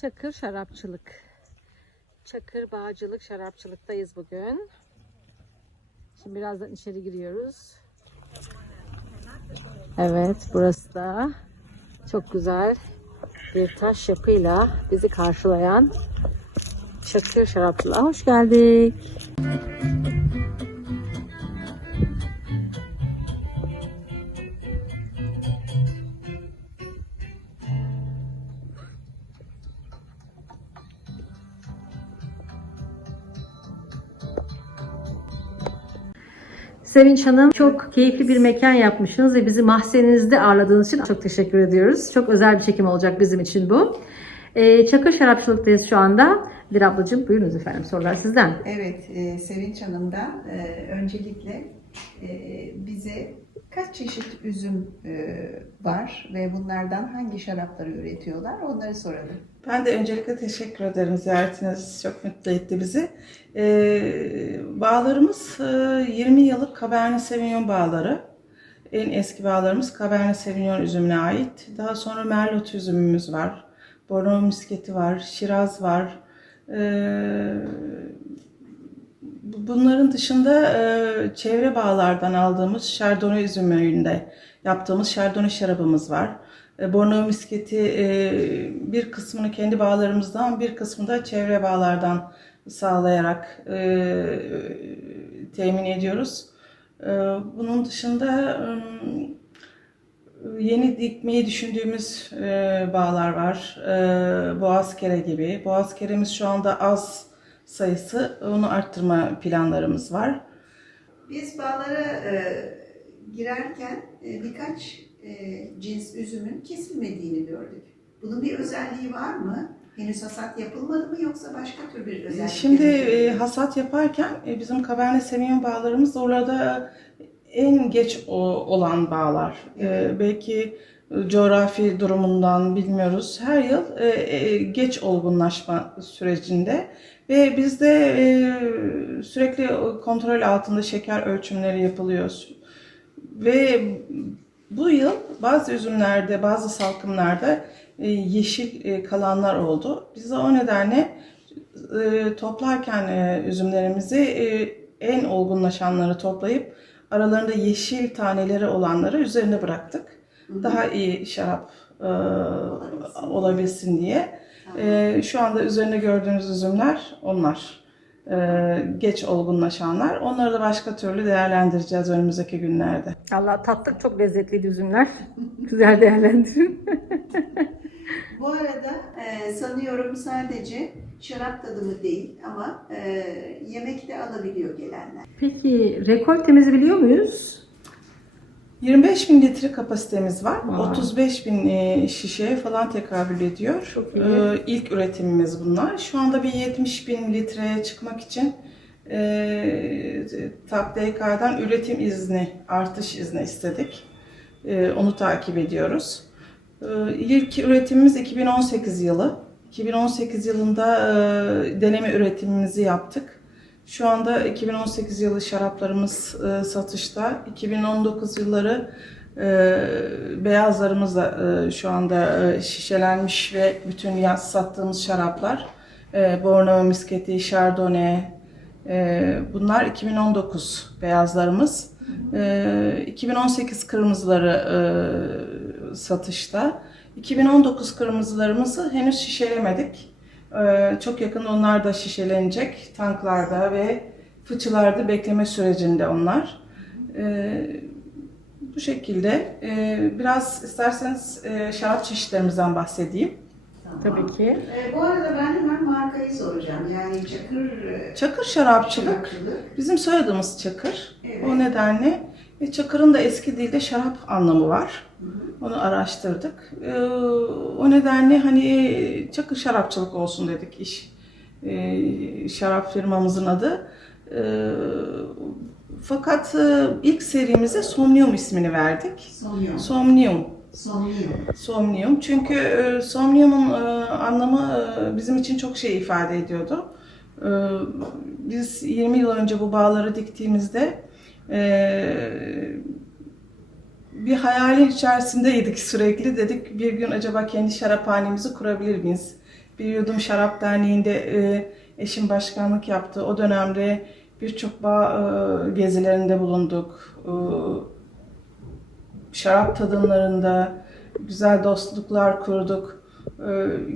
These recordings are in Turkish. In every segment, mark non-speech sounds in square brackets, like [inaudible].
Çakır şarapçılık. Çakır bağcılık şarapçılıktayız bugün. Şimdi birazdan içeri giriyoruz. Evet burası da çok güzel bir taş yapıyla bizi karşılayan Çakır şarapçılığa hoş geldik. Sevinç Hanım çok keyifli bir mekan yapmışsınız ve bizi mahzeninizde ağırladığınız için çok teşekkür ediyoruz. Çok özel bir çekim olacak bizim için bu. Ee, Çakır Şarapçılık'tayız şu anda. Bir ablacığım buyurunuz efendim sorular sizden. Evet, e, Sevinç Hanım da e, öncelikle e, bize kaç çeşit üzüm e, var ve bunlardan hangi şarapları üretiyorlar onları soralım. Ben de öncelikle teşekkür ederim. Ziyaretiniz çok mutlu etti bizi. Ee, bağlarımız e, 20 yıllık Cabernet Sauvignon bağları. En eski bağlarımız Cabernet Sauvignon üzümüne ait. Daha sonra Merlot üzümümüz var. Borneo misketi var, Şiraz var. Ee, bu- bunların dışında e, çevre bağlardan aldığımız Chardonnay üzümünde yaptığımız Chardonnay şarabımız var. E, Borneo misketi e, bir kısmını kendi bağlarımızdan, bir kısmını da çevre bağlardan sağlayarak temin ediyoruz. Bunun dışında yeni dikmeyi düşündüğümüz e, bağlar var. E, Boğazkere gibi. Boğazkeremiz şu anda az sayısı. Onu arttırma planlarımız var. Biz bağlara e, girerken e, birkaç e, cins üzümün kesilmediğini gördük. Bunun bir özelliği var mı? Henüz hasat yapılmadı mı yoksa başka tür bir özellik? Şimdi e, hasat yaparken e, bizim Cabernet Sauvignon bağlarımız orada en geç olan bağlar. Evet. belki e, coğrafi durumundan bilmiyoruz. Her yıl e, e, geç olgunlaşma sürecinde ve bizde e, sürekli kontrol altında şeker ölçümleri yapılıyor. Ve bu yıl bazı üzümlerde, bazı salkımlarda e, yeşil e, kalanlar oldu. Biz de o nedenle e, toplarken e, üzümlerimizi e, en olgunlaşanları toplayıp aralarında yeşil taneleri olanları üzerine bıraktık. Daha iyi şarap e, olabilsin diye. E, şu anda üzerinde gördüğünüz üzümler onlar. E, geç olgunlaşanlar. Onları da başka türlü değerlendireceğiz önümüzdeki günlerde. Allah tattık çok lezzetliydi üzümler. [laughs] Güzel değerlendirin. Bu arada e, sanıyorum sadece şarap tadımı değil ama e, yemek de alabiliyor gelenler. Peki rekoltemizi biliyor muyuz? 25 bin litre kapasitemiz var. Vay. 35 bin e, şişeye falan tekabül ediyor. Çok iyi. Ee, ilk üretimimiz bunlar. Şu anda bir 70 bin litreye çıkmak için e, TAP DK'dan üretim izni, artış izni istedik. E, onu takip ediyoruz. E, ilk üretimimiz 2018 yılı. 2018 yılında deneme üretimimizi yaptık. Şu anda 2018 yılı şaraplarımız satışta. 2019 yılları beyazlarımız da şu anda şişelenmiş ve bütün yaz sattığımız şaraplar. E, Borneo misketi, Chardonnay, bunlar 2019 beyazlarımız. E, 2018 kırmızıları satışta. 2019 kırmızılarımızı henüz şişelemedik. Ee, Çok yakın onlar da şişelenecek tanklarda ve fıçılarda bekleme sürecinde onlar. Ee, Bu şekilde Ee, biraz isterseniz e, şarap çeşitlerimizden bahsedeyim. Tabii ki. E, bu arada ben hemen markayı soracağım. Yani Çakır e, Çakır şarapçılık, şarapçılık. bizim soyadımız Çakır. Evet. O nedenle ve Çakır'ın da eski dilde şarap anlamı var. Onu araştırdık. Ee, o nedenle hani Çakır Şarapçılık olsun dedik iş. Ee, şarap firmamızın adı. Ee, fakat e, ilk serimize Somnium ismini verdik. Somnium. Somnium. Somnium. Somnium. Çünkü e, Somnium'un e, anlamı e, bizim için çok şey ifade ediyordu. E, biz 20 yıl önce bu bağları diktiğimizde e, bir hayalin içerisindeydik sürekli. Dedik bir gün acaba kendi şaraphanemizi kurabilir miyiz? Bir Yudum Şarap Derneği'nde e, eşim başkanlık yaptı. O dönemde birçok bağ e, gezilerinde bulunduk. E, şarap tadımlarında güzel dostluklar kurduk. E,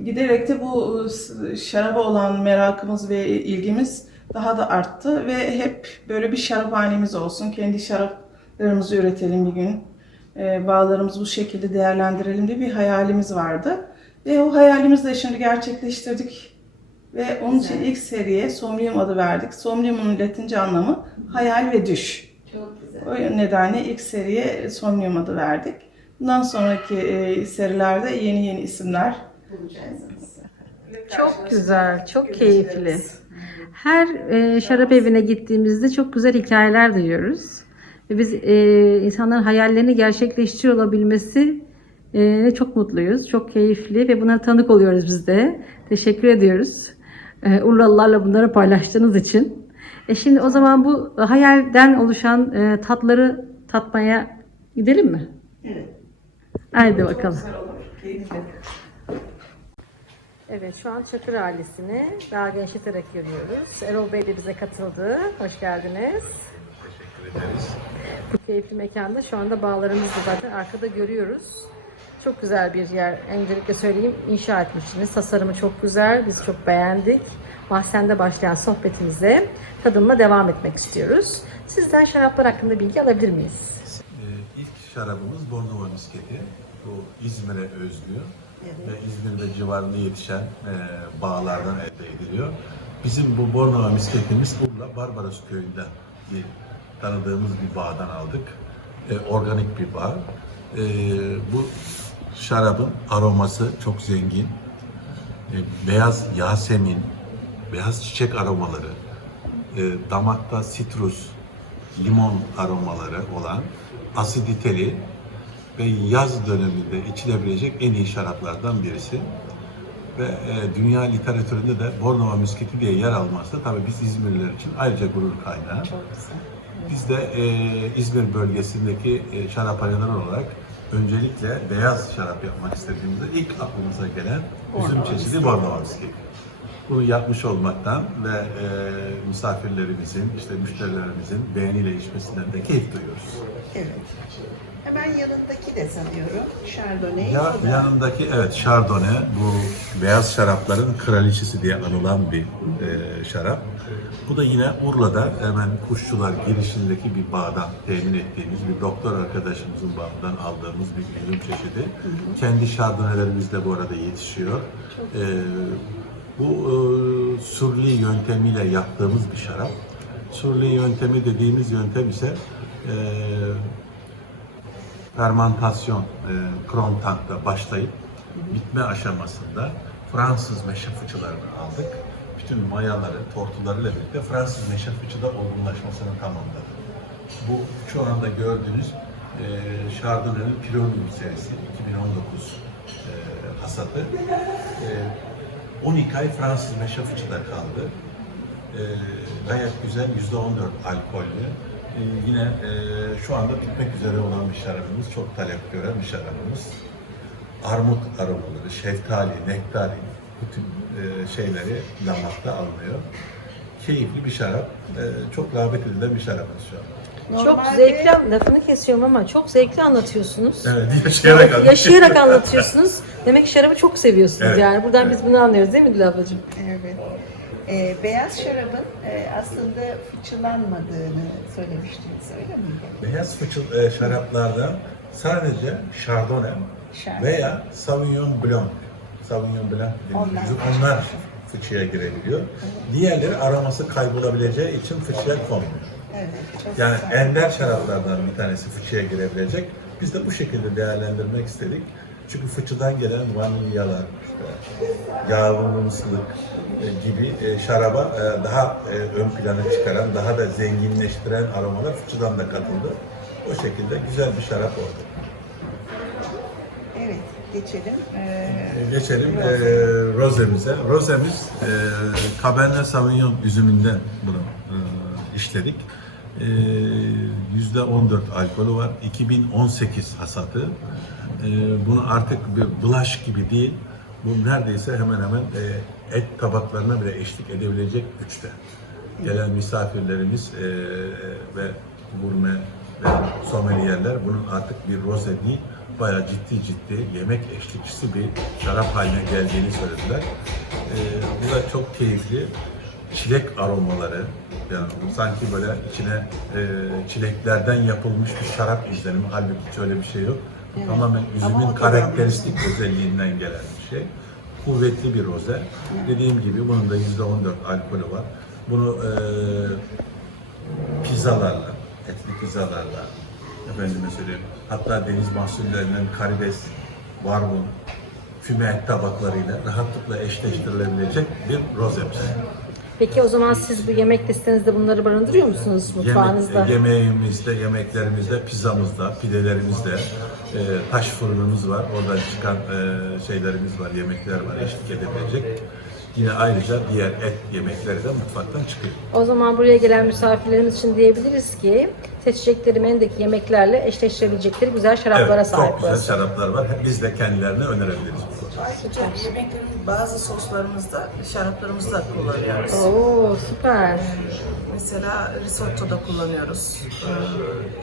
giderek de bu e, şaraba olan merakımız ve ilgimiz daha da arttı ve hep böyle bir şaraphanemiz olsun. Kendi şaraplarımızı üretelim bir gün. E, bağlarımızı bu şekilde değerlendirelim diye bir hayalimiz vardı. Ve o hayalimizi de şimdi gerçekleştirdik. Ve onun için ilk seriye Somnium adı verdik. Somnium'un latince anlamı hayal ve düş. Çok güzel. O nedenle ilk seriye Somnium adı verdik. Bundan sonraki e, serilerde yeni yeni isimler Bulacaksınız. Çok güzel, çok keyifli. Her e, şarap evine gittiğimizde çok güzel hikayeler duyuyoruz. Ve biz e, insanların hayallerini gerçekleştiriyor olabilmesi e, çok mutluyuz. Çok keyifli ve buna tanık oluyoruz biz de. Teşekkür ediyoruz. E, Urlalılarla bunları paylaştığınız için. E şimdi o zaman bu hayalden oluşan e, tatları tatmaya gidelim mi? Evet. Haydi bakalım. Evet şu an Çakır ailesini daha genişleterek görüyoruz. Erol Bey de bize katıldı. Hoş geldiniz. Bu keyifli mekanda şu anda bağlarımızı da zaten arkada görüyoruz. Çok güzel bir yer. Öncelikle söyleyeyim inşa etmişsiniz. Tasarımı çok güzel. Biz çok beğendik. Mahzende başlayan sohbetimize tadımla devam etmek istiyoruz. Sizden şaraplar hakkında bilgi alabilir miyiz? Ee, ilk şarabımız Bornova misketi. Bu İzmir'e özgü ve İzmir ve civarında yetişen e, bağlardan elde ediliyor. Bizim bu Bornova misketimiz Urla Barbaros köyünden bir tanıdığımız bir bağdan aldık. E, organik bir bağ. E, bu şarabın aroması çok zengin. E, beyaz yasemin, beyaz çiçek aromaları, e, damakta sitrus, limon aromaları olan asiditeli ve yaz döneminde içilebilecek en iyi şaraplardan birisi. Ve e, dünya literatüründe de Bornova misketi diye yer alması tabii biz İzmirliler için ayrıca gurur kaynağı. Biz de e, İzmir bölgesindeki e, şaraphaneler olarak öncelikle beyaz şarap yapmak istediğimizde ilk aklımıza gelen üzüm çeşidi Bornova misketi. Bunu yapmış olmaktan ve e, misafirlerimizin, işte müşterilerimizin beğeniyle içmesinden de keyif duyuyoruz. Evet. Hemen yanındaki de sanıyorum. Chardonnay. Ya, o da- yanındaki evet Chardonnay bu beyaz şarapların kraliçesi diye anılan bir e, şarap. Bu da yine Urla'da hemen Kuşçular girişindeki bir bağdan temin ettiğimiz bir doktor arkadaşımızın bağından aldığımız bir üzüm çeşidi. Kendi Chardonnay'lerimiz de bu arada yetişiyor. E, bu e, surli yöntemiyle yaptığımız bir şarap. Surli yöntemi dediğimiz yöntem ise e, fermantasyon e, krom tankta başlayıp bitme aşamasında Fransız meşe aldık. Bütün mayaları, tortularıyla birlikte Fransız meşe fıçıda olgunlaşmasını tamamladık. Bu şu anda gördüğünüz e, Chardonnay'ın Pironium serisi 2019 e, hasatı. E, 12 ay Fransız meşe fıçıda kaldı. E, gayet güzel, %14 alkollü. E, yine e, şu anda bitmek üzere olan bir şarabımız, çok talep gören bir şarabımız. Armut aromaları, şeftali, nektarin, bütün e, şeyleri damakta alınıyor. Keyifli bir şarap, e, çok rağbet edilen bir şarabımız şu anda. Çok Normalde- zevkli, lafını kesiyorum ama çok zevkli anlatıyorsunuz. Evet, yaşayarak anlatıyor. Yaşayarak anlatıyorsunuz. Demek ki şarabı çok seviyorsunuz Evet, yani. Buradan evet. biz bunu anlıyoruz değil mi Gül ablacığım? Evet. Ee, beyaz şarabın e, aslında fıçılanmadığını söylemiştiniz öyle miydi? Beyaz fıçıl e, şaraplarda sadece Chardonnay Chardonnay. veya Sauvignon Blanc, Sauvignon Blanc dediğimiz Onlar. onlar fıçıya girebiliyor. Diğerleri aroması kaybolabileceği için fıçıya konmuyor. Evet. Çok Yani güzel. ender şaraplardan bir tanesi fıçıya girebilecek. Biz de bu şekilde değerlendirmek istedik. Çünkü fıçıdan gelen vanilyalar, e, gibi e, şaraba e, daha e, ön plana çıkaran, daha da zenginleştiren aromalar fıçıdan da katıldı. O şekilde güzel bir şarap oldu. Evet. Geçelim. Ee, Geçelim e, rozemize. Rozemiz e, Cabernet Sauvignon üzümünden bunu e, işledik. E, %14 alkolü var. 2018 hasatı. E, bunu artık bir blush gibi değil, Bu neredeyse hemen hemen e, et tabaklarına bile eşlik edebilecek güçte. Gelen misafirlerimiz e, ve gurme ve sommeliyerler bunun artık bir roze değil, bayağı ciddi ciddi yemek eşlikçisi bir şarap haline geldiğini söylediler. E, bu da çok keyifli. Çilek aromaları, yani sanki böyle içine e, çileklerden yapılmış bir şarap izlenimi. Halbuki hiç öyle bir şey yok. Tamamen üzümün karakteristik özelliğinden gelen bir şey. Kuvvetli bir roze. Dediğim gibi bunun da %14 alkolü var. Bunu e, pizzalarla, etli pizzalarla, efendime söyleyeyim, hatta deniz mahsullerinden karides, barbun, füme et tabaklarıyla rahatlıkla eşleştirilebilecek bir rozemiz. Peki o zaman siz bu yemek listenizde bunları barındırıyor musunuz mutfağınızda? Yemek, yemeğimizde, yemeklerimizde, pizzamızda, pidelerimizde, e, taş fırınımız var. Oradan çıkan e, şeylerimiz var, yemekler var eşlik edebilecek. Yine ayrıca diğer et yemekleri de mutfaktan çıkıyor. O zaman buraya gelen misafirlerimiz için diyebiliriz ki seçecekleri menüdeki yemeklerle eşleştirebilecekleri güzel şaraplara Evet, sahip çok güzel burası. şaraplar var. Biz de kendilerine önerebiliriz. Ayrıca yemeklerin bazı soslarımızda, şaraplarımızda kullanıyoruz. Oo süper. Mesela risottoda kullanıyoruz.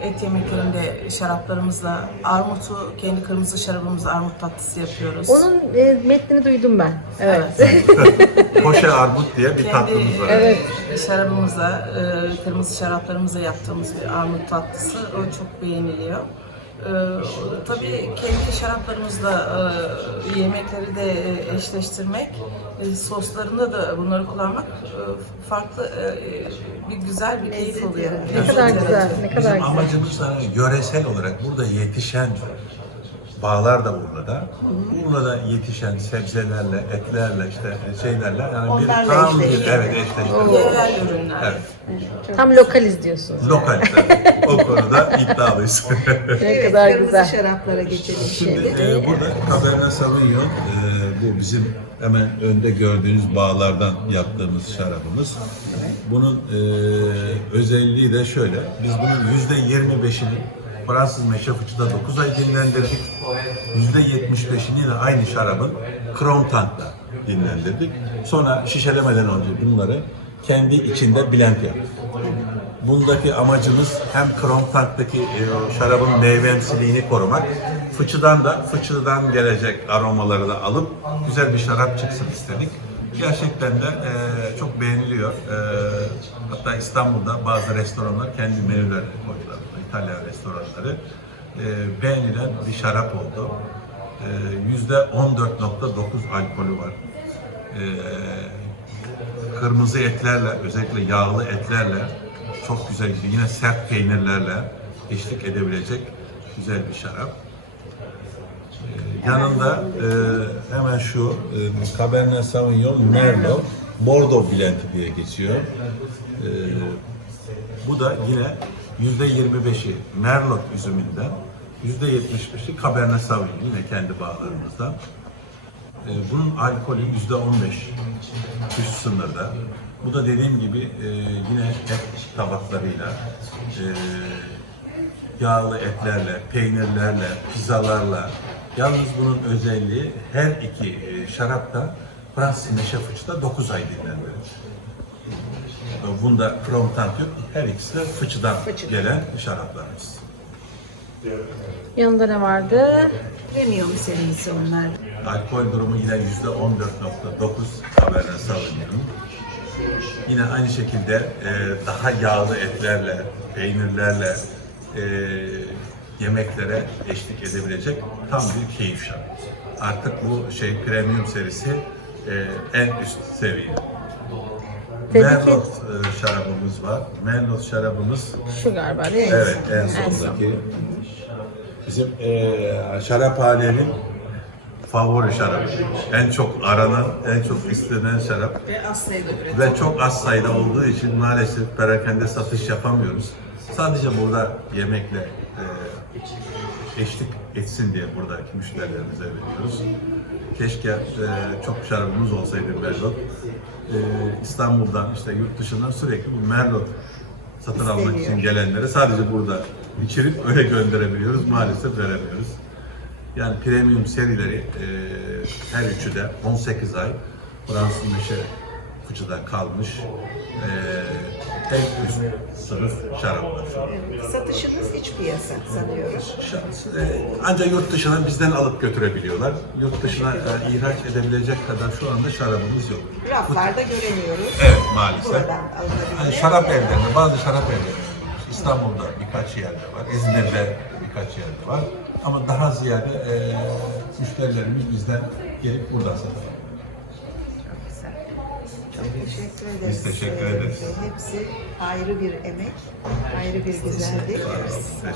Ee, Et yemeklerinde şaraplarımızla, armutu, kendi kırmızı şarabımızla armut tatlısı yapıyoruz. Onun e, metnini duydum ben. Evet. [laughs] Koşe armut diye bir kendi tatlımız var. evet. şarabımızla, e, kırmızı şaraplarımızla yaptığımız bir armut tatlısı. O çok beğeniliyor. Ee, tabii kendi şaraplarımızla e, yemekleri de e, eşleştirmek, e, soslarında da bunları kullanmak e, farklı e, bir güzel bir keyif oluyor. Ne kadar güzel, ne kadar Bizim güzel. amacımız da yöresel olarak burada yetişen bağlar da Urla'da. Urla'da yetişen sebzelerle, etlerle, işte şeylerle yani Onlarla bir tam bir eşleştirme. evet eşleştirme. Yerel ürünler. Evet. Tam lokaliz diyorsunuz. Lokal tabii. O konuda iddialıyız. [laughs] [laughs] Ne kadar kırmızı güzel. şaraplara geçelim Şimdi şimdi. e, burada Cabernet Sauvignon e, bu bizim hemen önde gördüğünüz bağlardan yaptığımız şarabımız. Bunun e, özelliği de şöyle. Biz bunun yüzde 25'ini Fransız meşe fıçıda 9 ay dinlendirdik. Yüzde 75'ini yine aynı şarabın Krom Tank'ta dinlendirdik. Sonra şişelemeden önce bunları kendi içinde blend yaptık. Bundaki amacımız hem krom tanktaki e, şarabın meyvemsiliğini korumak, fıçıdan da fıçıdan gelecek aromaları da alıp güzel bir şarap çıksın istedik. Gerçekten de e, çok beğeniliyor. E, hatta İstanbul'da bazı restoranlar kendi menülerine koydular. İtalyan restoranları. E, beğenilen bir şarap oldu. E, Yüzde 14.9 alkolü var. E, kırmızı etlerle, özellikle yağlı etlerle çok güzel bir yine sert peynirlerle eşlik edebilecek güzel bir şarap. Ee, yanında e, hemen şu e, Cabernet Sauvignon Merlot Bordeaux Blend diye geçiyor. Ee, bu da yine %25'i Merlot üzümünden, %75'i Cabernet Sauvignon yine kendi bağlarımızdan. Ee, Bunun alkolü yüzde 15 üst sınırda. Bu da dediğim gibi e, yine et tabaklarıyla, e, yağlı etlerle, peynirlerle, pizzalarla. Yalnız bunun özelliği her iki e, şarap da Fransız meşe fıçıda 9 ay dinlendirilir. Bunda krom tant yok. Her ikisi de fıçıdan gelen şaraplarımız. Yanında ne vardı? Premium serisi onlar. Alkol durumu yine yüzde 14.9 Cabernet Sauvignon. Yine aynı şekilde e, daha yağlı etlerle, peynirlerle e, yemeklere eşlik edebilecek tam bir keyif şarabı. Artık bu şey premium serisi e, en üst seviye. Tebrik Merlot e, şarabımız var. Merlot şarabımız Şu galiba değil mi? Evet, en sondaki. Bizim eee şaraphanenin favori şarabı. En çok aranan, en çok istenen şarap. Ve aslında üretiyor. Ve çok az sayıda olduğu için maalesef perakende satış yapamıyoruz. Sadece burada yemekle eee, eşlik etsin diye buradaki müşterilerimize veriyoruz. Keşke eee, çok şarabımız olsaydı Merlot. Eee, İstanbul'dan işte yurt dışından sürekli bu Merlot satın almak için gelenlere sadece burada içirip öyle gönderebiliyoruz. Maalesef veremiyoruz. Yani premium serileri e, her üçü de 18 ay Fransız meşe fıçıdan kalmış e, en üst sınıf şaraplar. Satışımız iç piyasa sanıyorum. E, ancak yurt dışına bizden alıp götürebiliyorlar. Yurt dışına e, ihraç edebilecek kadar şu anda şarabımız yok. Raflarda göremiyoruz. Evet maalesef. Buradan alınabilir. Yani şarap evlerinde, bazı şarap evlerinde İstanbul'da birkaç yerde var, İzmir'de birkaç yerde var. Ama daha ziyade e, müşterilerimiz bizden gelip buradan satın Çok teşekkür ederiz. Biz teşekkür ederiz. Ee, Hepsi ayrı bir emek, ayrı bir güzellik.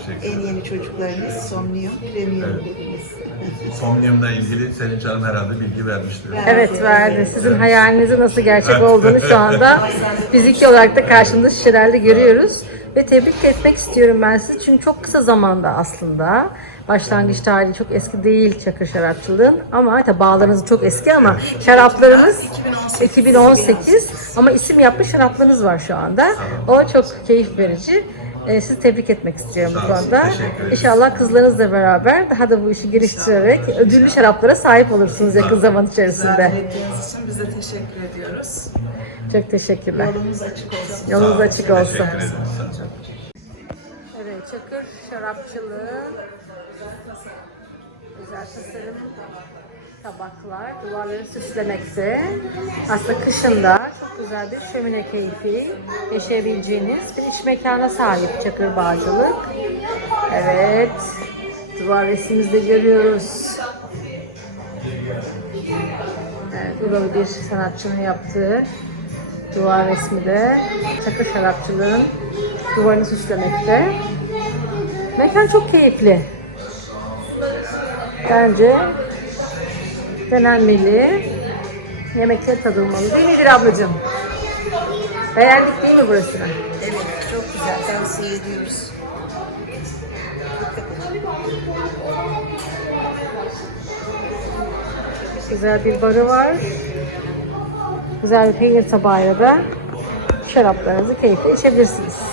Teşekkür En yeni çocuklarınız Somnium Premium Evet. dediniz. [laughs] Somnium'la ilgili senin canım herhalde bilgi vermiştir. Evet verdi. Sizin hayalinizin nasıl gerçek olduğunu şu anda [laughs] fiziki olarak da karşımızda şişelerde görüyoruz. Ve tebrik etmek istiyorum ben sizi. Çünkü çok kısa zamanda aslında başlangıç tarihi çok eski değil Çakır Şarapçılığın ama tabi bağlarınız çok eski ama şaraplarınız 2018 ama isim yapmış şaraplarınız var şu anda. O çok keyif verici. Ee, sizi tebrik etmek istiyorum Sağ bu konuda. İnşallah kızlarınızla beraber daha da bu işi geliştirerek ödüllü şaraplara sahip olursunuz yakın zaman içerisinde. Zahmetleriniz için bize teşekkür ediyoruz. Çok teşekkürler. Yolunuz açık olsun. Yolunuz açık olsun. Evet, Çakır şarapçılığı güzel tasarım tabaklar, duvarları süslemekte. Aslında kışında çok güzel bir şömine keyfi yaşayabileceğiniz bir iç mekana sahip Çakır Bağcılık. Evet, duvar resmimizde görüyoruz. Evet, da bir sanatçının yaptığı duvar resmi de Çakır Şarapçılığın duvarını süslemekte. Mekan çok keyifli. Bence denenmeli. Yemekler tadılmalı. Değil midir ablacığım? Beğendik değil mi burasını? Evet, çok güzel. Tavsiye ediyoruz. Güzel bir barı var. Güzel bir peynir tabağıyla da şaraplarınızı keyifle içebilirsiniz.